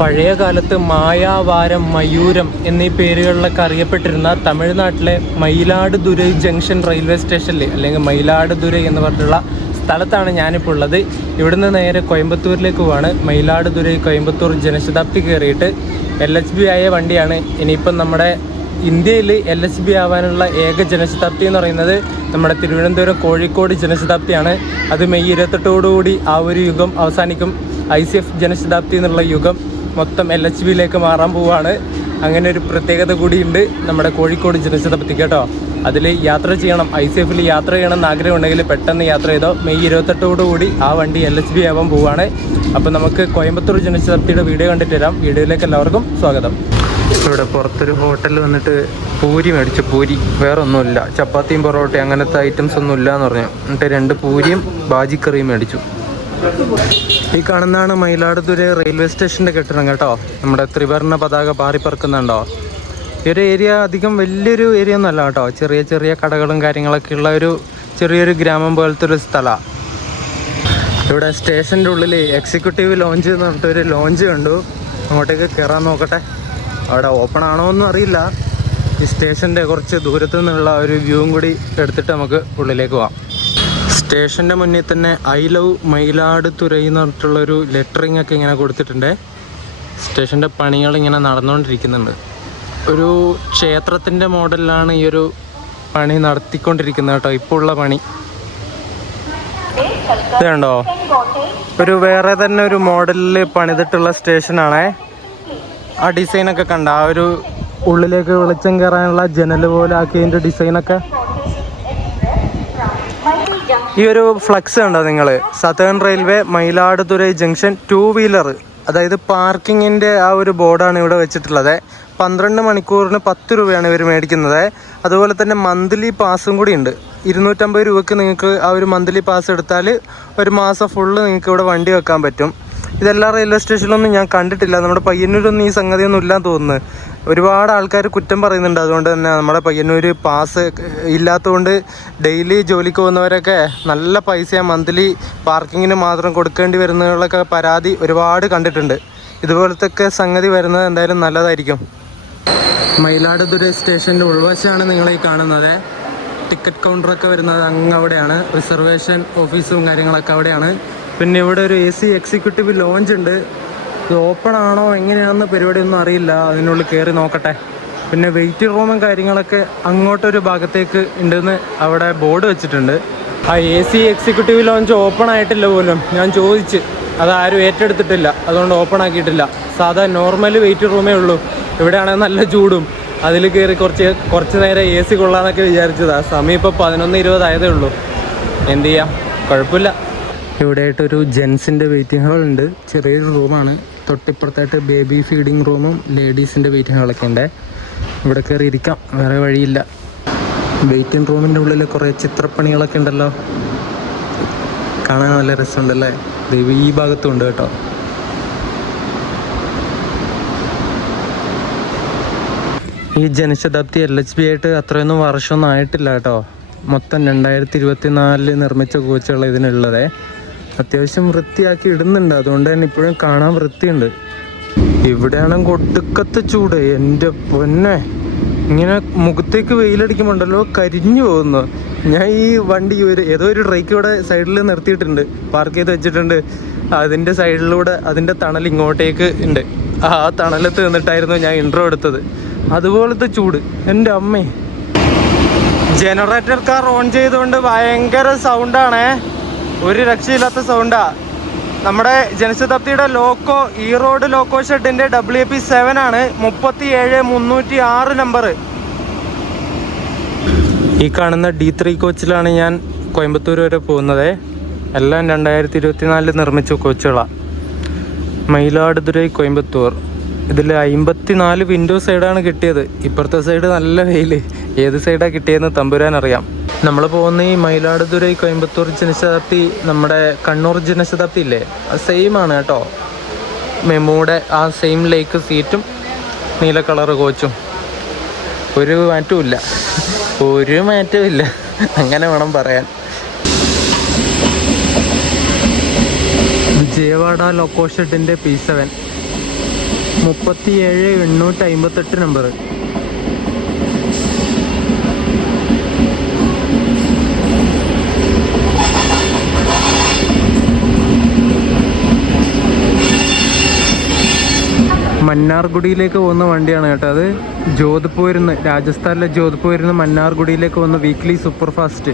പഴയ കാലത്ത് മായാവാരം, മയൂരം എന്നീ പേരുകളിലൊക്കെ അറിയപ്പെട്ടിരുന്ന തമിഴ്നാട്ടിലെ മയിലാടുതുറൈ ജംഗ്ഷൻ റെയിൽവേ സ്റ്റേഷനിൽ അല്ലെങ്കിൽ മയിലാടുതുറൈ എന്ന് പറഞ്ഞിട്ടുള്ള സ്ഥലത്താണ് ഞാനിപ്പോൾ ഉള്ളത്. ഇവിടുന്ന് നേരെ കോയമ്പത്തൂരിലേക്ക് പോവാണ്. മയിലാടുതുറൈ കോയമ്പത്തൂർ ജനശതാബ്ദി കയറിയിട്ട് LHB ആയ വണ്ടിയാണ്. ഇനിയിപ്പം നമ്മുടെ ഇന്ത്യയിൽ LHB ആവാനുള്ള ഏക ജനശതാബ്ദി എന്ന് പറയുന്നത് നമ്മുടെ തിരുവനന്തപുരം കോഴിക്കോട് ജനശതാബ്ദിയാണ്. അത് മെയ് 28 ആ ഒരു യുഗം അവസാനിക്കും. ICF ജനശതാബ്ദി എന്നുള്ള യുഗം മൊത്തം LHBയിലേക്ക് മാറാൻ പോവുകയാണ്. അങ്ങനെ ഒരു പ്രത്യേകത കൂടിയുണ്ട് നമ്മുടെ കോഴിക്കോട് ജനശതാബ്ദി കേട്ടോ. അതിൽ യാത്ര ചെയ്യണം, ICFൽ യാത്ര ചെയ്യണം എന്ന് ആഗ്രഹമുണ്ടെങ്കിൽ പെട്ടെന്ന് യാത്ര ചെയ്തോ. മെയ് 28 ആ വണ്ടി LHB ആവാൻ പോവുകയാണ്. അപ്പോൾ നമുക്ക് കോയമ്പത്തൂർ ജനശതാബ്ദിയുടെ വീഡിയോ കണ്ടിട്ട് വരാം. വീഡിയോയിലേക്ക് എല്ലാവർക്കും സ്വാഗതം. ഇവിടെ പുറത്തൊരു ഹോട്ടലിൽ വന്നിട്ട് പൂരി മേടിച്ചു. പൂരി വേറെ ഒന്നുമില്ല, ചപ്പാത്തിയും പൊറോട്ടയും അങ്ങനത്തെ ഐറ്റംസ് ഒന്നും ഇല്ല എന്ന് പറഞ്ഞു. എന്നിട്ട് 2 പൂരിയും ബാജിക്കറിയും മേടിച്ചു. ഈ കാണുന്നതാണ് മയിലാടുതുറൈ റെയിൽവേ സ്റ്റേഷൻ്റെ കെട്ടിടം കേട്ടോ. നമ്മുടെ ത്രിവർണ്ണ പതാക പാറിപ്പറക്കുന്നുണ്ടോ. ഈ ഒരു ഏരിയ അധികം വലിയൊരു ഏരിയ ഒന്നും അല്ല കേട്ടോ. ചെറിയ ചെറിയ കടകളും കാര്യങ്ങളൊക്കെ ഉള്ള ഒരു ചെറിയൊരു ഗ്രാമം പോലത്തെ ഒരു സ്ഥലമാണ്. ഇവിടെ സ്റ്റേഷൻ്റെ ഉള്ളിൽ എക്സിക്യൂട്ടീവ് ലോഞ്ച് എന്ന് പറഞ്ഞിട്ടൊരു ലോഞ്ച് കണ്ടു. അങ്ങോട്ടേക്ക് കയറാൻ നോക്കട്ടെ. അവിടെ ഓപ്പൺ ആണോ എന്നും അറിയില്ല. ഈ സ്റ്റേഷൻ്റെ കുറച്ച് ദൂരത്തു നിന്നുള്ള ഒരു വ്യൂവും കൂടി എടുത്തിട്ട് നമുക്ക് ഉള്ളിലേക്ക് പോവാം. സ്റ്റേഷൻ്റെ മുന്നിൽ തന്നെ ഐ ലവ് മയിലാടുതുറൈ എന്ന് പറഞ്ഞിട്ടുള്ളൊരു ലെറ്ററിങ് ഒക്കെ ഇങ്ങനെ കൊടുത്തിട്ടുണ്ട്. സ്റ്റേഷൻ്റെ പണികൾ ഇങ്ങനെ നടന്നുകൊണ്ടിരിക്കുന്നുണ്ട്. ഒരു ക്ഷേത്രത്തിൻ്റെ മോഡലിലാണ് ഈ ഒരു പണി നടത്തിക്കൊണ്ടിരിക്കുന്നത് കേട്ടോ. ഇപ്പോൾ ഉള്ള പണി ഇത് കണ്ടോ, ഒരു വേറെ തന്നെ ഒരു മോഡലിൽ പണിതിട്ടുള്ള സ്റ്റേഷനാണേ. ആ ഡിസൈനൊക്കെ കണ്ട, ആ ഒരു ഉള്ളിലേക്ക് വെളിച്ചം കയറാനുള്ള ജനൽ പോലെ ആക്കിയതിൻ്റെ ഡിസൈനൊക്കെ. ഈ ഒരു ഫ്ലക്സ് കണ്ടോ നിങ്ങൾ, southern railway Mayiladuthurai junction 2 wheeler, അതായത് പാർക്കിങ്ങിൻ്റെ ആ ഒരു ബോർഡാണ് ഇവിടെ വെച്ചിട്ടുള്ളത്. 12 മണിക്കൂറിന് 10 രൂപയാണ് ഇവർ മേടിക്കുന്നത്. അതുപോലെ തന്നെ മന്ത്ലി പാസും കൂടി ഉണ്ട്. 250 രൂപയ്ക്ക് നിങ്ങൾക്ക് ആ ഒരു മന്ത്ലി പാസ് എടുത്താൽ ഒരു മാസം ഫുള്ള് നിങ്ങൾക്ക് ഇവിടെ വണ്ടി വെക്കാൻ പറ്റും. ഇതെല്ലാ റെയിൽവേ സ്റ്റേഷനിലൊന്നും ഞാൻ കണ്ടിട്ടില്ല. നമ്മുടെ പയ്യന്നൂരൊന്നും ഈ സംഗതിയൊന്നും ഇല്ലാന്ന് തോന്നുന്നു. ഒരുപാട് ആൾക്കാർ കുറ്റം പറയുന്നുണ്ട്. അതുകൊണ്ട് തന്നെ നമ്മുടെ പയ്യന്നൂർ പാസ് ഇല്ലാത്തതുകൊണ്ട് ഡെയിലി ജോലിക്ക് പോകുന്നവരൊക്കെ നല്ല പൈസ മന്ത്ലി പാർക്കിങ്ങിന് മാത്രം കൊടുക്കേണ്ടി വരുന്നതിലൊക്കെ പരാതി ഒരുപാട് കണ്ടിട്ടുണ്ട്. ഇതുപോലത്തെ സംഗതി വരുന്നത് എന്തായാലും നല്ലതായിരിക്കും. മയിലാടുതുറൈ സ്റ്റേഷൻ്റെ ഉൾവശമാണ് നിങ്ങളീ കാണുന്നത്. ടിക്കറ്റ് കൗണ്ടറൊക്കെ വരുന്നത് അങ്ങ് അവിടെയാണ്. റിസർവേഷൻ ഓഫീസും കാര്യങ്ങളൊക്കെ അവിടെയാണ്. പിന്നെ ഇവിടെ ഒരു AC എക്സിക്യൂട്ടീവ് ലോഞ്ച് ഉണ്ട്. ഇത് ഓപ്പൺ ആണോ എങ്ങനെയാണെന്ന് പരിപാടിയൊന്നും അറിയില്ല. അതിനുള്ളിൽ കയറി നോക്കട്ടെ. പിന്നെ വെയിറ്റിംഗ് റൂമും കാര്യങ്ങളൊക്കെ അങ്ങോട്ടൊരു ഭാഗത്തേക്ക് ഉണ്ടെന്ന് അവിടെ ബോർഡ് വെച്ചിട്ടുണ്ട്. ആ AC എക്സിക്യൂട്ടീവ് ലോഞ്ച് ഓപ്പൺ ആയിട്ടില്ല പോലും. ഞാൻ ചോദിച്ച്, അതാരും ഏറ്റെടുത്തിട്ടില്ല, അതുകൊണ്ട് ഓപ്പൺ ആക്കിയിട്ടില്ല. സാധാ നോർമൽ വെയിറ്റിംഗ് റൂമേ ഉള്ളൂ. ഇവിടെയാണെങ്കിൽ നല്ല ചൂടും. അതിൽ കയറി കുറച്ച് നേരം AC കൊള്ളാമെന്നൊക്കെ വിചാരിച്ചതാണ്. സമയം ഇപ്പോൾ 11:20 ആയതേ ഉള്ളൂ. എന്ത് ചെയ്യാം, കുഴപ്പമില്ല. ഇവിടെ ആയിട്ടൊരു ജെൻസിൻ്റെ വെയിറ്റിംഗ് ഹാൾ ഉണ്ട്. ചെറിയൊരു റൂമാണ്. തൊട്ടിപ്പുറത്തായിട്ട് ബേബി ഫീഡിങ് റൂമും ലേഡീസിൻ്റെ വെയിറ്റിംഗ് ഹാളൊക്കെ ഉണ്ട്. ഇവിടെ കയറി ഇരിക്കാം, വേറെ വഴിയില്ല. വെയിറ്റിംഗ് റൂമിൻ്റെ ഉള്ളിൽ കുറേ ചിത്രപ്പണികളൊക്കെ ഉണ്ടല്ലോ, കാണാൻ നല്ല രസമുണ്ടല്ലേ. ഈ ഭാഗത്തും ഉണ്ട് കേട്ടോ. ഈ ജനശതാബ്ദി LHB ആയിട്ട് അത്രയൊന്നും വർഷമൊന്നും ആയിട്ടില്ല കേട്ടോ. മൊത്തം 2024 നിർമ്മിച്ച കോച്ചുകൾ ഇതിനുള്ളത്. അത്യാവശ്യം വൃത്തിയാക്കി ഇടുന്നുണ്ട്. അതുകൊണ്ട് തന്നെ ഇപ്പോഴും കാണാൻ വൃത്തിയുണ്ട്. ഇവിടെയാണെങ്കിൽ ഒടുക്കത്തെ ചൂട്. എൻ്റെ പൊന്നെ, ഇങ്ങനെ മുഖത്തേക്ക് വെയിലടിക്കുമ്പോണ്ടല്ലോ കരിഞ്ഞു പോകുന്നു. ഞാൻ ഈ വണ്ടി ഏതോ ഒരു ട്രൈക്ക് ഇവിടെ സൈഡിൽ നിർത്തിയിട്ടുണ്ട്, പാർക്ക് ചെയ്ത് വെച്ചിട്ടുണ്ട്. അതിൻ്റെ സൈഡിലൂടെ അതിൻ്റെ തണൽ ഇങ്ങോട്ടേക്ക് ഉണ്ട്. ആ തണലത്ത് നിന്നിട്ടായിരുന്നു ഞാൻ ഇൻട്രോ എടുത്തത്. അതുപോലത്തെ ചൂട്. എൻ്റെ അമ്മേ, ജനറേറ്റർ കാർ ഓൺ ചെയ്തുകൊണ്ട് ഭയങ്കര സൗണ്ടാണേ. ഒരു രക്ഷയില്ലാത്ത സൗണ്ടാ. നമ്മുടെ ജനശതാബ്ദിയുടെ ലോക്കോ ഈ റോഡ് ലോക്കോ ഷെഡിൻ്റെ WP7 ആണ്. 37306 നമ്പർ. ഈ കാണുന്ന D3 കോച്ചിലാണ് ഞാൻ കോയമ്പത്തൂർ വരെ പോകുന്നത്. എല്ലാം 2024 നിർമ്മിച്ച കോച്ചുകളാണ്. മയിലാടുതുറൈ കോയമ്പത്തൂർ. ഇതിൽ 54 വിൻഡോ സൈഡാണ് കിട്ടിയത്. ഇപ്പുറത്തെ സൈഡ് നല്ല വെയിൽ. ഏത് സൈഡാണ് കിട്ടിയതെന്ന് തമ്പുരാൻ അറിയാം. നമ്മൾ പോകുന്ന ഈ മയിലാടുതുറൈ കോയമ്പത്തൂർ ജനശതാബ്ദി നമ്മുടെ കണ്ണൂർ ജനശതാബ്ദി ഇല്ലേ, അത് സെയിം ആണ് കേട്ടോ. മെമ്മൂടെ ആ സെയിം ലേക്ക് സീറ്റും നീല കളർ കോച്ചും. ഒരു മാറ്റവും ഇല്ല. അങ്ങനെ വേണം പറയാൻ. വിജയവാഡ ലോക്കോ ഷെഡിൻ്റെ P7 37,858 നമ്പർ. മന്നാർഗുഡിയിലേക്ക് പോകുന്ന വണ്ടിയാണ് കേട്ടോ അത്. ജോധ്പൂരിൽ നിന്ന്, രാജസ്ഥാനിലെ ജോധ്പൂരിൽ നിന്ന് മന്നാർഗുഡിയിലേക്ക് പോകുന്ന വീക്ക്ലി സൂപ്പർ ഫാസ്റ്റ്.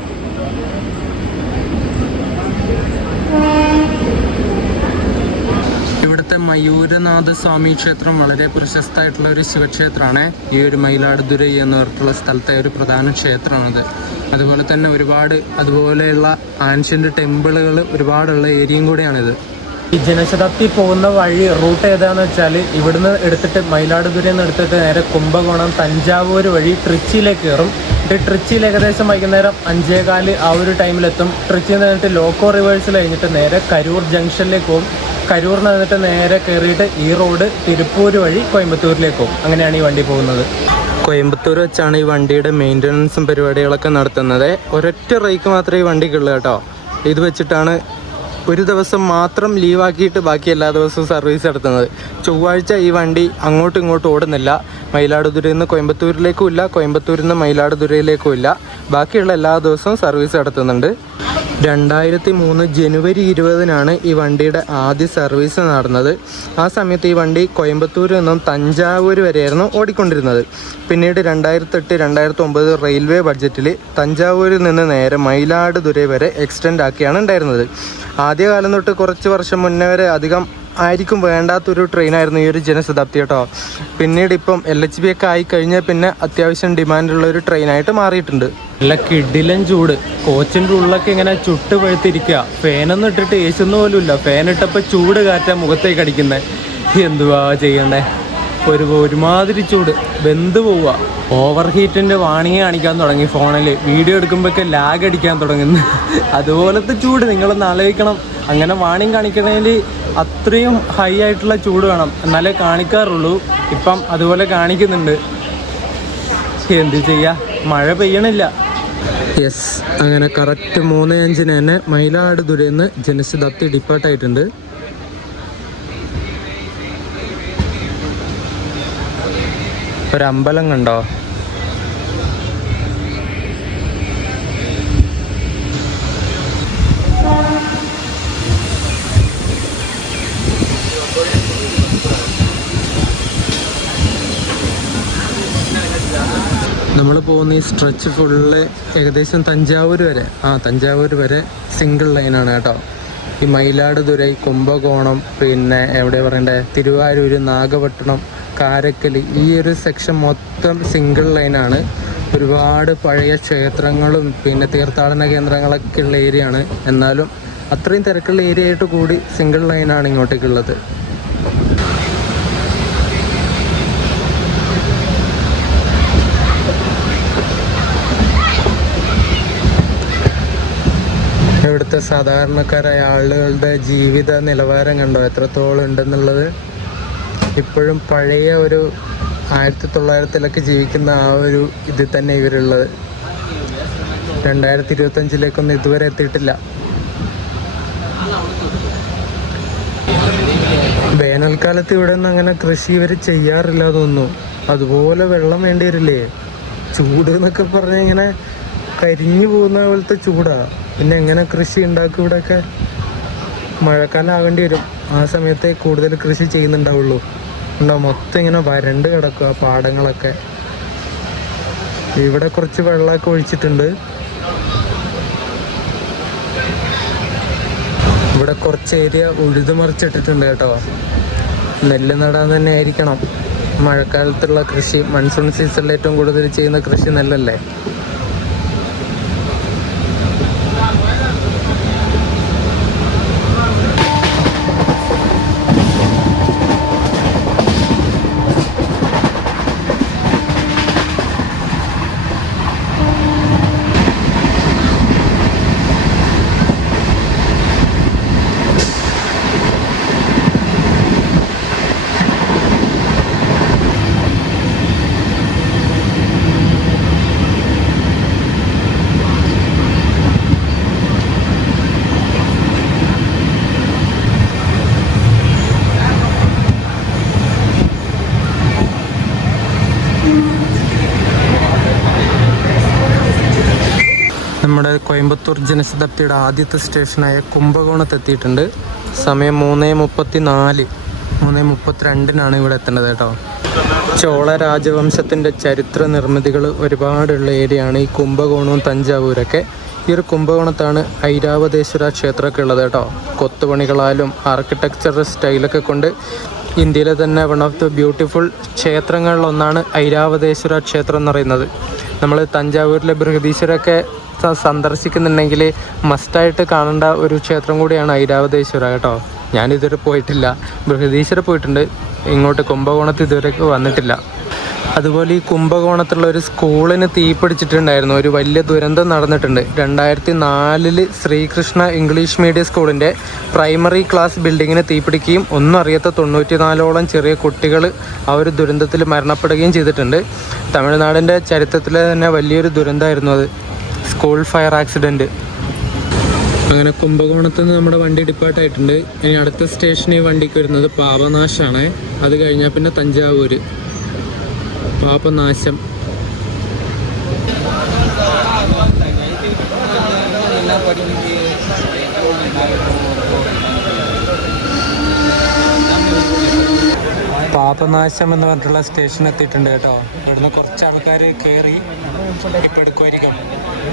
ഇവിടുത്തെ മയൂരനാഥ സ്വാമി ക്ഷേത്രം വളരെ പ്രശസ്തമായിട്ടുള്ള ഒരു ശിവക്ഷേത്രമാണ്. ഈ ഒരു മയിലാടുതുറൈ എന്ന് പറഞ്ഞിട്ടുള്ള സ്ഥലത്തെ ഒരു പ്രധാന ക്ഷേത്രമാണത്. അതുപോലെ തന്നെ ഒരുപാട് അതുപോലെയുള്ള ആൻഷ്യൻ്റ് ടെമ്പിളുകൾ ഒരുപാടുള്ള ഏരിയയും കൂടെയാണിത്. ഈ ജനശതാബ്ദി പോകുന്ന വഴി റൂട്ട് ഏതാണെന്ന് വെച്ചാൽ ഇവിടുന്ന് എടുത്തിട്ട് മയിലാടുതുറയിൽ നിന്ന് എടുത്തിട്ട് നേരെ കുംഭകോണം തഞ്ചാവൂർ വഴി ട്രിച്ചിയിലേക്ക് കയറും. ട്രിച്ചിയിൽ ഏകദേശം വൈകുന്നേരം 5:15 ആ ഒരു ടൈമിലെത്തും. ട്രിച്ചിയിൽ നിന്ന് കഴിഞ്ഞിട്ട് ലോക്കോ റിവേഴ്സിൽ കഴിഞ്ഞിട്ട് നേരെ കരൂർ ജംഗ്ഷനിലേക്ക് പോകും. കരൂറിൽ നിന്നിട്ട് നേരെ കയറിയിട്ട് ഈ റോഡ് തിരുപ്പൂർ വഴി കോയമ്പത്തൂരിലേക്ക് പോകും. അങ്ങനെയാണ് ഈ വണ്ടി പോകുന്നത്. കോയമ്പത്തൂർ വെച്ചാണ് ഈ വണ്ടിയുടെ മെയിൻ്റനൻസും പരിപാടികളൊക്കെ നടത്തുന്നത്. ഒരൊറ്റ റേക്ക് മാത്രമേ ഈ വണ്ടിക്കുള്ളൂ കേട്ടോ. ഇത് വെച്ചിട്ടാണ് ഒരു ദിവസം മാത്രം ലീവാക്കിയിട്ട് ബാക്കി എല്ലാ ദിവസവും സർവീസ് നടത്തുന്നത്. ചൊവ്വാഴ്ച ഈ വണ്ടി അങ്ങോട്ടും ഇങ്ങോട്ടും ഓടുന്നില്ല. മയിലാടുതുറയിൽ നിന്ന് കോയമ്പത്തൂരിലേക്കും ഇല്ല, കോയമ്പത്തൂരിൽ നിന്ന് മയിലാടുതുറയിലേക്കും ഇല്ല. ബാക്കിയുള്ള എല്ലാ ദിവസവും സർവീസ് നടത്തുന്നുണ്ട്. 2003 ജനുവരി 20-നാണ് ഈ വണ്ടിയുടെ ആദ്യ സർവീസ് നടന്നത്. ആ സമയത്ത് ഈ വണ്ടി കോയമ്പത്തൂരിൽ നിന്നും തഞ്ചാവൂർ വരെയായിരുന്നു ഓടിക്കൊണ്ടിരുന്നത്. പിന്നീട് 2008-2009 റെയിൽവേ ബഡ്ജറ്റിൽ തഞ്ചാവൂരിൽ നിന്ന് നേരെ മയിലാടുതുറൈ വരെ എക്സ്റ്റെൻഡ് ആക്കിയാണ് ഉണ്ടായിരുന്നത്. ആദ്യകാലം തൊട്ട് കുറച്ച് വർഷം മുന്നേ വരെ അധികം ആയിരിക്കും വേണ്ടാത്തൊരു ട്രെയിനായിരുന്നു ഈ ഒരു ജനശതാബ്ദി കേട്ടോ. പിന്നീട് ഇപ്പം LHB ഒക്കെ ആയി കഴിഞ്ഞാൽ പിന്നെ അത്യാവശ്യം ഡിമാൻഡുള്ള ഒരു ട്രെയിനായിട്ട് മാറിയിട്ടുണ്ട്. നല്ല കിടിലൻ ചൂട്. കോച്ചിൻ്റെ ഉള്ളൊക്കെ ഇങ്ങനെ ചുട്ട് പഴുത്തിരിക്കുക. ഫാനൊന്നും ഇട്ടിട്ട് ഏശൊന്നും പോലും ഇല്ല. ഫാൻ ഇട്ടപ്പോൾ ചൂട് കാറ്റാ മുഖത്തേക്ക് അടിക്കുന്നത്. എന്തുവാ ചെയ്യണ്ടേ? ഒരുമാതിരി ചൂട്, വെന്ത് പോവുക. ഓവർ ഹീറ്റിൻ്റെ വാണിങ് കാണിക്കാൻ തുടങ്ങി ഫോണിൽ. വീഡിയോ എടുക്കുമ്പോഴൊക്കെ ലാഗ് അടിക്കാൻ തുടങ്ങുന്നു. അതുപോലത്തെ ചൂട് നിങ്ങളൊന്ന് ആലോചിക്കണം. അങ്ങനെ വാണിങ് കാണിക്കണമെങ്കിൽ അത്രയും ഹൈ ആയിട്ടുള്ള ചൂട് വേണം, എന്നാലേ കാണിക്കാറുള്ളൂ. ഇപ്പം അതുപോലെ കാണിക്കുന്നുണ്ട്. എന്ത് ചെയ്യുക, മഴ പെയ്യണില്ല. യെസ്, അങ്ങനെ കറക്റ്റ് 3:05 തന്നെ മയിലാടുതുറയിൽ നിന്ന് ജനശതാബ്ദി ഡിപ്പാർട്ടായിട്ടുണ്ട്. ഒരമ്പലം കണ്ടോ? നമ്മൾ പോകുന്ന ഈ സ്ട്രെച്ച് ഫുള്ള് ഏകദേശം തഞ്ചാവൂർ വരെ സിംഗിൾ ലൈനാണ് കേട്ടോ. ഈ മയിലാടുതുറൈ, കുംഭകോണം, പിന്നെ എവിടെ പറയണ്ടേ, തിരുവാരൂർ, നാഗപട്ടണം, കാരക്കൽ, ഈ ഒരു സെക്ഷൻ മൊത്തം സിംഗിൾ ലൈനാണ്. ഒരുപാട് പഴയ ക്ഷേത്രങ്ങളും പിന്നെ തീർത്ഥാടന കേന്ദ്രങ്ങളൊക്കെ ഉള്ള ഏരിയയാണ്. എന്നാലും അത്രയും തിരക്കുള്ള ഏരിയ ആയിട്ട് കൂടി സിംഗിൾ ലൈനാണ് ഇങ്ങോട്ടേക്കുള്ളത്. ഇവിടുത്തെ സാധാരണക്കാരായ ആളുകളുടെ ജീവിത നിലവാരം കണ്ടോ എത്രത്തോളം ഉണ്ടെന്നുള്ളത്. ഇപ്പോഴും പഴയ ഒരു 1900-ലൊക്കെ ജീവിക്കുന്ന ആ ഒരു ഇതിൽ തന്നെ ഇവരുള്ളത്. 2025-ലേക്കൊന്നും ഇതുവരെ എത്തിയിട്ടില്ല. വേനൽക്കാലത്ത് ഇവിടെ ഒന്നും അങ്ങനെ കൃഷി ഇവർ ചെയ്യാറില്ല തോന്നുന്നു. അതുപോലെ വെള്ളം വേണ്ടി വരില്ലേ? ചൂട് എന്നൊക്കെ പറഞ്ഞാൽ ഇങ്ങനെ കരിഞ്ഞു പോകുന്ന പോലത്തെ ചൂടാണ്. പിന്നെ എങ്ങനെ കൃഷി ഉണ്ടാക്കും ഇവിടെയൊക്കെ? മഴക്കാലം ആവേണ്ടി വരും. ആ സമയത്തെ കൂടുതൽ കൃഷി ചെയ്യുന്നുണ്ടാവുള്ളൂ. മൊത്തം ഇങ്ങനെ വരണ്ട് കിടക്കുക പാടങ്ങളൊക്കെ. ഇവിടെ കുറച്ച് വെള്ളമൊക്കെ ഒഴിച്ചിട്ടുണ്ട്. ഇവിടെ കുറച്ച് ഏരിയ ഉഴുതുമറിച്ചിട്ടിട്ടുണ്ട് കേട്ടോ. നെല്ല് നടാൻ തന്നെ ആയിരിക്കണം. മഴക്കാലത്തുള്ള കൃഷി, മൺസൂൺ സീസണിൽ ഏറ്റവും കൂടുതൽ ചെയ്യുന്ന കൃഷി നെല്ലല്ലേ. കോയമ്പത്തൂർ ജനശതാബ്ദിയുടെ ആദ്യത്തെ സ്റ്റേഷനായ കുംഭകോണത്തെത്തിയിട്ടുണ്ട്. സമയം 3:34, 3:32 ഇവിടെ എത്തേണ്ടത് കേട്ടോ. ചോള രാജവംശത്തിൻ്റെ ചരിത്ര നിർമ്മിതികൾ ഒരുപാടുള്ള ഏരിയയാണ് ഈ കുംഭകോണവും തഞ്ചാവൂരൊക്കെ. ഈ ഒരു കുംഭകോണത്താണ് ഐരാവതേശ്വര ക്ഷേത്രമൊക്കെ ഉള്ളത് കേട്ടോ. കൊത്തുപണികളാലും ആർക്കിടെക്ചറൽ സ്റ്റൈലൊക്കെ കൊണ്ട് ഇന്ത്യയിലെ തന്നെ വൺ ഓഫ് ദി ബ്യൂട്ടിഫുൾ ക്ഷേത്രങ്ങളിലൊന്നാണ് ഐരാവതേശ്വര ക്ഷേത്രം എന്ന് പറയുന്നത്. നമ്മൾ തഞ്ചാവൂരിലെ ബൃഹദീശ്വരമൊക്കെ സന്ദർശിക്കുന്നുണ്ടെങ്കിൽ മസ്റ്റായിട്ട് കാണേണ്ട ഒരു ക്ഷേത്രം കൂടിയാണ് ഐരാവതേശ്വര കേട്ടോ. ഞാനിതുവരെ പോയിട്ടില്ല. ബൃഹദീശ്വര പോയിട്ടുണ്ട്, ഇങ്ങോട്ട് കുംഭകോണത്ത് ഇതുവരെ വന്നിട്ടില്ല. അതുപോലെ ഈ കുംഭകോണത്തുള്ള ഒരു സ്കൂളിന് തീ പിടിച്ചിട്ടുണ്ടായിരുന്നു. ഒരു വലിയ ദുരന്തം നടന്നിട്ടുണ്ട്. 2004 ശ്രീകൃഷ്ണ ഇംഗ്ലീഷ് മീഡിയം സ്കൂളിൻ്റെ പ്രൈമറി ക്ലാസ് ബിൽഡിങ്ങിന് തീപിടിക്കുകയും ഒന്നും അറിയാത്ത 94ഓളം ചെറിയ കുട്ടികൾ ആ ഒരു ദുരന്തത്തിൽ മരണപ്പെടുകയും ചെയ്തിട്ടുണ്ട്. തമിഴ്നാടിൻ്റെ ചരിത്രത്തിലെ തന്നെ വലിയൊരു ദുരന്തമായിരുന്നു അത്, സ്കൂൾ ഫയർ ആക്സിഡൻറ്റ്. അങ്ങനെ കുംഭകോണത്ത് നിന്ന് നമ്മുടെ വണ്ടി ഡിപ്പാർട്ടായിട്ടുണ്ട്. ഇനി അടുത്ത സ്റ്റേഷൻ ഈ വണ്ടിക്ക് വരുന്നത് പാപനാശാണ്. അത് കഴിഞ്ഞാൽ പിന്നെ തഞ്ചാവൂർ. പാപനാശം പാപനാശം എന്ന് പറഞ്ഞിട്ടുള്ള സ്റ്റേഷൻ എത്തിയിട്ടുണ്ട് കേട്ടോ. ഇവിടുന്ന് കുറച്ച് ആൾക്കാർ കയറി ഇപ്പം എടുക്കുമായിരിക്കും.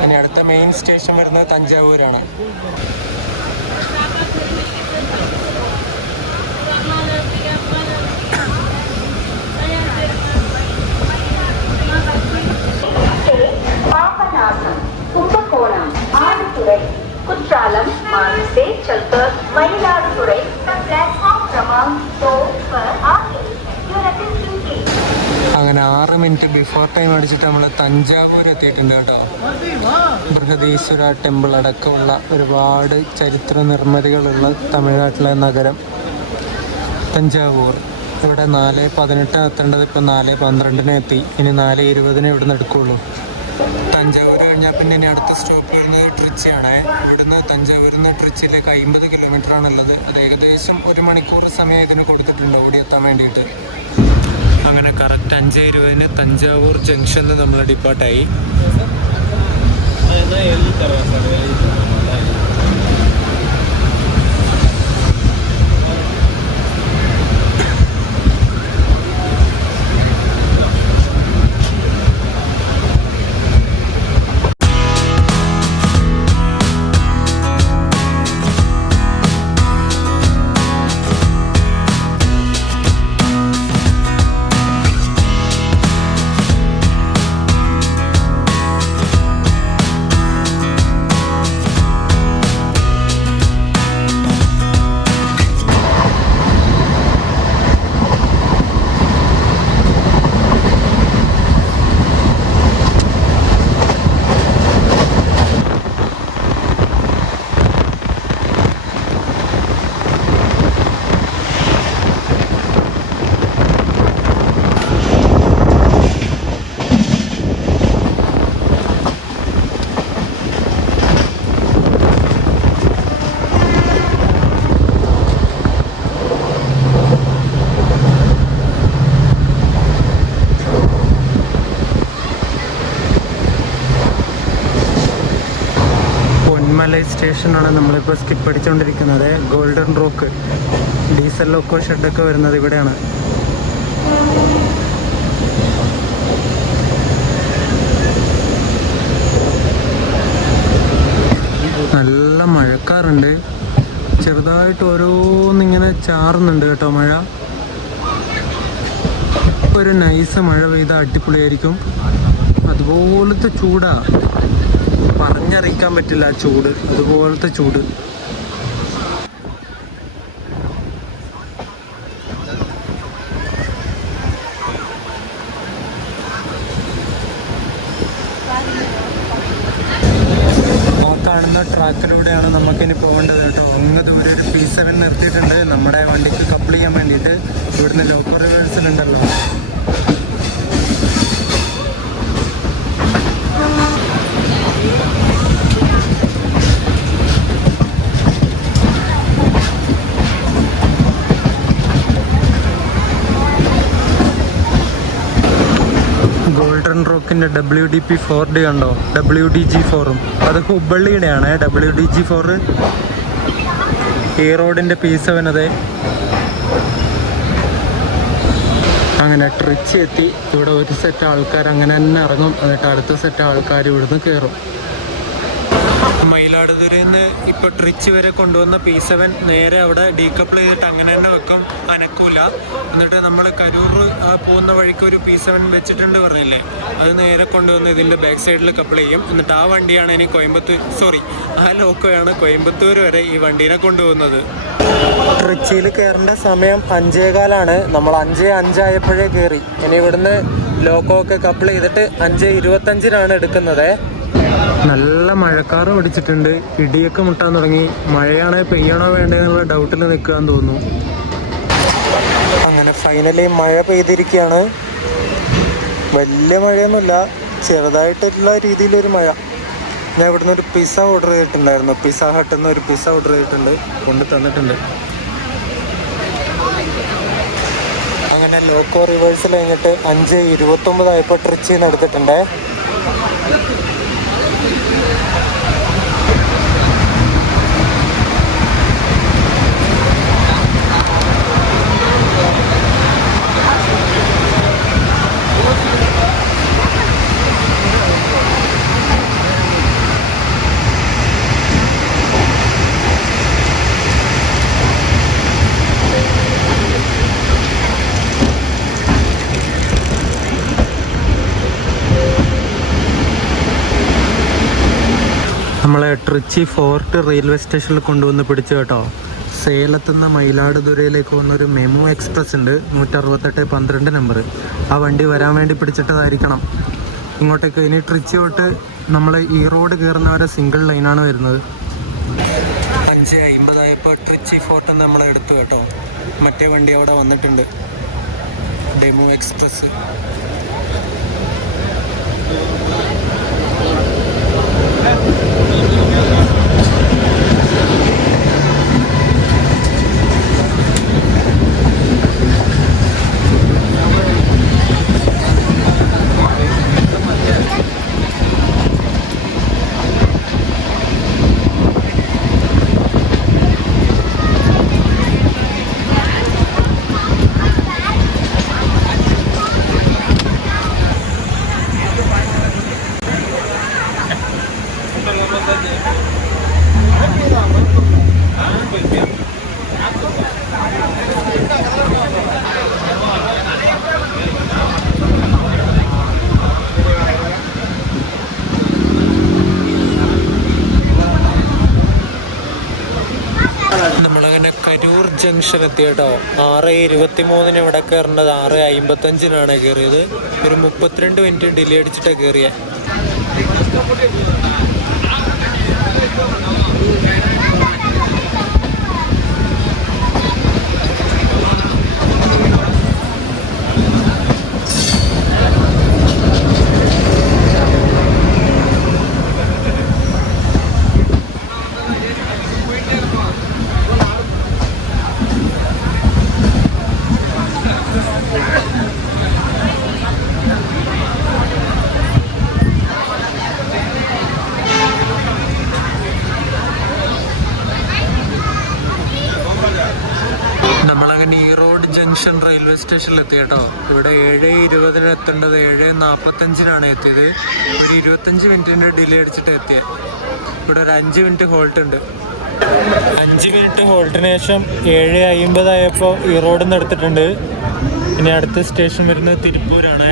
ഇനി അടുത്ത മെയിൻ സ്റ്റേഷൻ വരുന്നത് തഞ്ചാവൂരാണ്. कुंभकोणम आलतुरै कुत्रालम मार्ग से चलकर मयिलादुतुरै प्लेटफॉर्म क्रमांक 2 पर आगे your attention please. അങ്ങനെ 6 മിനിറ്റ് ബിഫോർ ടൈം അടിച്ചിട്ട് നമ്മൾ തഞ്ചാവൂർ എത്തിയിട്ടുണ്ട് കേട്ടോ. ബൃഹദീശ്വര ടെമ്പിൾ അടക്കമുള്ള ഒരുപാട് ചരിത്ര നിർമ്മിതികളുള്ള തമിഴ്നാട്ടിലെ നഗരം തഞ്ചാവൂർ. ഇവിടെ 4:18 എത്തേണ്ടത് ഇപ്പോൾ 4:12 എത്തി. ഇനി 4:20 ഇവിടുന്ന് എടുക്കുകയുള്ളൂ. തഞ്ചാവൂർ കഴിഞ്ഞാൽ പിന്നെ ഇനി അടുത്ത സ്റ്റോപ്പ് വരുന്നത് ട്രിച്ചിയാണ്. ഇവിടുന്ന് തഞ്ചാവൂരിൽ നിന്ന് ട്രിച്ചിയിലേക്ക് 50 കിലോമീറ്റർ ആണുള്ളത്. അത് ഏകദേശം 1 മണിക്കൂർ സമയം ഇതിന് കൊടുത്തിട്ടുണ്ട് ഓടിയെത്താൻ വേണ്ടിയിട്ട്. അങ്ങനെ കറക്റ്റ് 5:20 തഞ്ചാവൂർ ജംഗ്ഷനിൽ നമ്മൾ ഡിപ്പാർട്ടായി. പൊന്മലൈ സ്റ്റേഷനാണ് നമ്മളിപ്പോൾ സ്കിപ്പ് അടിച്ചുകൊണ്ടിരിക്കുന്നത്. ഗോൾഡൻ റോക്ക് ഡീസൽ ലോക്കോ ഷെഡൊക്കെ വരുന്നത് ഇവിടെയാണ്. നല്ല മഴക്കാറുണ്ട്. ചെറുതായിട്ട് ഓരോന്നിങ്ങനെ ചാറുന്നുണ്ട് കേട്ടോ മഴ. ഒരു നൈസ് മഴ പെയ്താൽ അടിപൊളിയായിരിക്കും. അതുപോലത്തെ ചൂടാ, പറഞ്ഞറിയിക്കാൻ പറ്റില്ല ചൂട്, അതുപോലത്തെ ചൂട്. ആ കാണുന്ന ട്രാക്കിലൂടെയാണ് നമുക്കിനി പോകേണ്ടത് കേട്ടോ. അങ്ങ് ദൂരെ ഒരു P7 നിർത്തിയിട്ടുണ്ട് നമ്മുടെ വണ്ടിക്ക് കപ്പിൾ ചെയ്യാൻ വേണ്ടിയിട്ട്. ഇവിടുന്ന് ലോക്കോ റിവേഴ്സൽ ഉണ്ടല്ലോ. ഗോൾഡൻ നോർത്തേൺ റോക്കിൻ്റെ WDP-4D കണ്ടോ, WDG-4ഉം അത് ഹുബ്ബള്ളിയുടെയാണ് WDG-4. ഈ റോഡിൻ്റെ P7 അതെ. അങ്ങനെ ട്രിച്ചി എത്തി. ഇവിടെ ഒരു സെറ്റ് ആൾക്കാർ അങ്ങനെ തന്നെ ഇറങ്ങും, എന്നിട്ട് അടുത്ത സെറ്റ് ആൾക്കാർ ഇവിടുന്ന് കയറും. മയിലാടുതുറയിൽ നിന്ന് ഇപ്പോൾ ട്രിച്ചി വരെ കൊണ്ടുവന്ന P7 നേരെ അവിടെ ഡീകപ്പിൾ ചെയ്തിട്ട് അങ്ങനെ തന്നെ വെക്കും, അനക്കൂല. എന്നിട്ട് നമ്മൾ കരൂർ പോകുന്ന വഴിക്ക് ഒരു P7 വെച്ചിട്ടുണ്ട് പറഞ്ഞില്ലേ, അത് നേരെ കൊണ്ടുവന്ന് ഇതിൻ്റെ ബാക്ക് സൈഡിൽ കപ്പിൾ ചെയ്യും. എന്നിട്ട് ആ വണ്ടിയാണ് ഇനി ആ ലോക്കോയാണ് കോയമ്പത്തൂർ വരെ ഈ വണ്ടീനെ കൊണ്ടുപോകുന്നത്. ട്രിച്ചിയിൽ കയറേണ്ട സമയം 5:15 നമ്മൾ 5:05 ആയപ്പോഴേ കയറി. ഇനി ഇവിടുന്ന് ലോക്കോ ഒക്കെ കപ്പിൾ ചെയ്തിട്ട് 5:25 എടുക്കുന്നത്. നല്ല മഴക്കാറ് പിടിച്ചിട്ടുണ്ട്, ഇടിയൊക്കെ മുട്ടാൻ തുടങ്ങി. മഴയാണോ പെയ്യണോ വേണ്ടതെന്നുള്ള ഡൗട്ടിൽ നിൽക്കാൻ തോന്നുന്നു. അങ്ങനെ ഫൈനലി മഴ പെയ്തിരിക്കുകയാണ്. വലിയ മഴയൊന്നുമില്ല, ചെറുതായിട്ടുള്ള രീതിയിലൊരു മഴ. ഞാൻ ഇവിടുന്ന് ഒരു പിസ്സ ഓർഡർ ചെയ്തിട്ടുണ്ടായിരുന്നു. പിസ്സ ഹട്ടിൽ നിന്ന് ഒരു പിസ്സ ഓർഡർ ചെയ്തിട്ടുണ്ട്, കൊണ്ട് തന്നിട്ടുണ്ട്. അങ്ങനെ ലോക്കോ റിവേഴ്സിൽ കഴിഞ്ഞിട്ട് 5:29 ആയപ്പോൾ ട്രിച്ചിയിൽ നിന്ന് എടുത്തിട്ടുണ്ട്. നമ്മളെ ട്രിച്ചി ഫോർട്ട് റെയിൽവേ സ്റ്റേഷനിൽ കൊണ്ടുവന്ന് പിടിച്ചു കേട്ടോ. സേലത്തു നിന്ന് മയിലാടുതുറയിലേക്ക് പോകുന്നൊരു മെമു എക്സ്പ്രസ് ഉണ്ട്, 168-12 നമ്പർ. ആ വണ്ടി വരാൻ വേണ്ടി പിടിച്ചിട്ടതായിരിക്കണം ഇങ്ങോട്ടേക്ക്. ഇനി ട്രിച്ചി തൊട്ട് നമ്മൾ ഈ റോഡ് കയറുന്നവരെ സിംഗിൾ ലൈനാണ് വരുന്നത്. 5:50 ആയപ്പോൾ ട്രിച്ചി ഫോർട്ട് നമ്മൾ എടുത്തു കേട്ടോ. മറ്റേ വണ്ടി അവിടെ വന്നിട്ടുണ്ട്, ഡെമു എക്സ്പ്രസ്. നമ്മളങ്ങനെ കരൂർ ജംഗ്ഷൻ എത്തി കേട്ടോ. 6:23 ഇവിടെ കയറേണ്ടത് 6:55 കയറിയത്. ഒരു 32 മിനിറ്റ് ഡിലേ അടിച്ചിട്ടാണ് കയറിയത്. ജംഗ്ഷൻ റെയിൽവേ സ്റ്റേഷനിൽ എത്തി കേട്ടോ. ഇവിടെ 7:20 എത്തേണ്ടത് 7:45 എത്തിയത്. ഒരു 25 മിനിറ്റിൻ്റെ ഡിലേ അടിച്ചിട്ട് എത്തിയത്. ഇവിടെ ഒരു 5 മിനിറ്റ് ഹോൾട്ട് ഉണ്ട്. 5 മിനിറ്റ് ഹോൾട്ടിന് ശേഷം 7:50 ആയപ്പോൾ ഈ റോഡിൽ നിന്ന് എടുത്തിട്ടുണ്ട്. ഇനി അടുത്ത സ്റ്റേഷൻ വരുന്നത് തിരുപ്പൂരാണ്.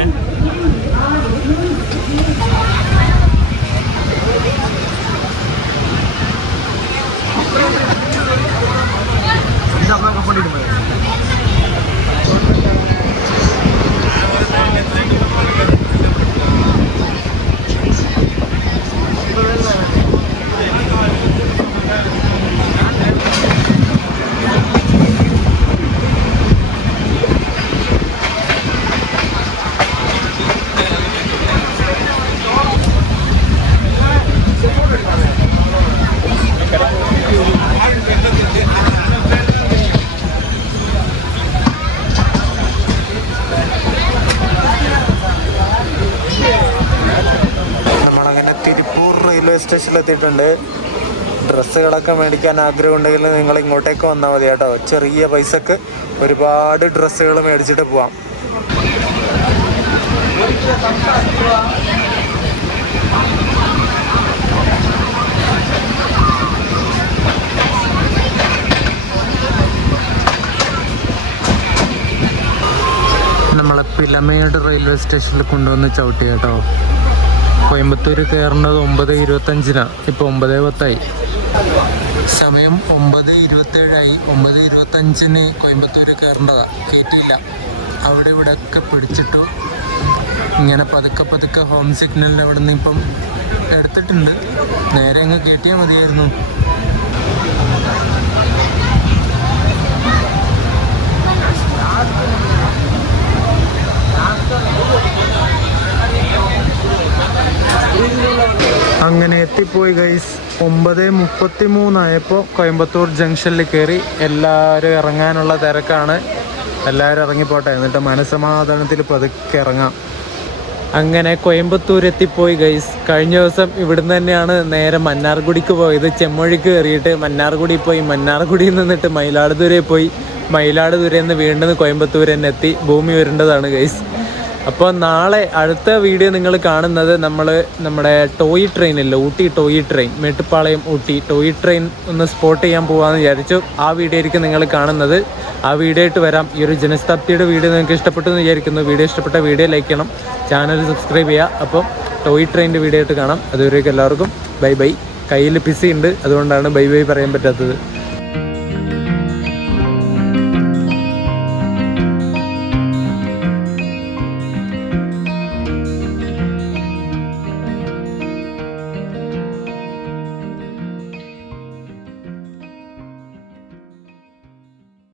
റെയിൽവേ സ്റ്റേഷനിൽ എത്തിയിട്ടുണ്ട്. ഡ്രസ്സുകളൊക്കെ മേടിക്കാൻ ആഗ്രഹമുണ്ടെങ്കിൽ നിങ്ങൾ ഇങ്ങോട്ടേക്ക് വന്നാൽ മതി കേട്ടോ. ചെറിയ പൈസക്ക് ഒരുപാട് ഡ്രസ്സുകൾ മേടിച്ചിട്ട് പോവാം. നമ്മളെ പിലമേട് റെയിൽവേ സ്റ്റേഷനിൽ കൊണ്ടുവന്ന് ചവിട്ടി കേട്ടോ. കോയമ്പത്തൂർ കയറേണ്ടത് 9:25 ഇപ്പോൾ 9:10. സമയം 9:27. 9:25 കോയമ്പത്തൂർ കയറേണ്ടതാണ്. കയറ്റിയില്ല. അവിടെ ഇവിടെ ഒക്കെ പിടിച്ചിട്ടു. ഇങ്ങനെ പതുക്കെ ഹോം സിഗ്നലിൻ്റെ അവിടെ നിന്ന് ഇപ്പം എടുത്തിട്ടുണ്ട്. നേരെ അങ്ങ് കയറ്റിയാൽ മതിയായിരുന്നു. അങ്ങനെ എത്തിപ്പോയി ഗൈസ്. 9:33 ആയപ്പോൾ കോയമ്പത്തൂർ ജംഗ്ഷനിൽ കയറി. എല്ലാവരും ഇറങ്ങാനുള്ള തിരക്കാണ്. എല്ലാവരും ഇറങ്ങിപ്പോട്ടെ, എന്നിട്ട് മനസ്സമാധാനത്തിൽ പതുക്കെ ഇറങ്ങാം. അങ്ങനെ കോയമ്പത്തൂർ എത്തിപ്പോയി ഗൈസ്. കഴിഞ്ഞ ദിവസം ഇവിടുന്ന് തന്നെയാണ് നേരെ മന്നാർഗുഡിക്ക് പോയത്. ചെമ്മൊഴിക്ക് കയറിയിട്ട് മന്നാർഗുഡി പോയി. മന്നാർഗുഡിയിൽ നിന്നിട്ട് മയിലാടുതുറയിൽ പോയി. മയിലാടുതുറയിൽ നിന്ന് വീണ്ടും കോയമ്പത്തൂർ തന്നെ എത്തി. ഭൂമി വരേണ്ടതാണ് ഗൈസ്. അപ്പോൾ നാളെ അടുത്ത വീഡിയോ നിങ്ങൾ കാണുന്നത് നമ്മുടെ ടോയ് ട്രെയിനില്ല, Ooty toy train, Mettupalayam Ooty toy train ഒന്ന് സ്പോട്ട് ചെയ്യാൻ പോകാമെന്ന് വിചാരിച്ചു. ആ വീഡിയോ ആയിരിക്കും നിങ്ങൾ കാണുന്നത്. ആ വീഡിയോ ആയിട്ട് വരാം. ഈ ഒരു ജനശതാബ്ദിയുടെ വീഡിയോ നിങ്ങൾക്ക് ഇഷ്ടപ്പെട്ടു എന്ന് വിചാരിക്കുന്നു. വീഡിയോ ഇഷ്ടപ്പെട്ട വീഡിയോ ലൈക്ക് ചെയ്യണം, ചാനൽ സബ്സ്ക്രൈബ് ചെയ്യുക. അപ്പം ടോയ് ട്രെയിനിൻ്റെ വീഡിയോ ആയിട്ട് കാണാം. അതുവരേക്കും എല്ലാവർക്കും ബൈ ബൈ. കയ്യിൽ പിസി ഉണ്ട്, അതുകൊണ്ടാണ് ബൈ ബൈ പറയാൻ പറ്റാത്തത്.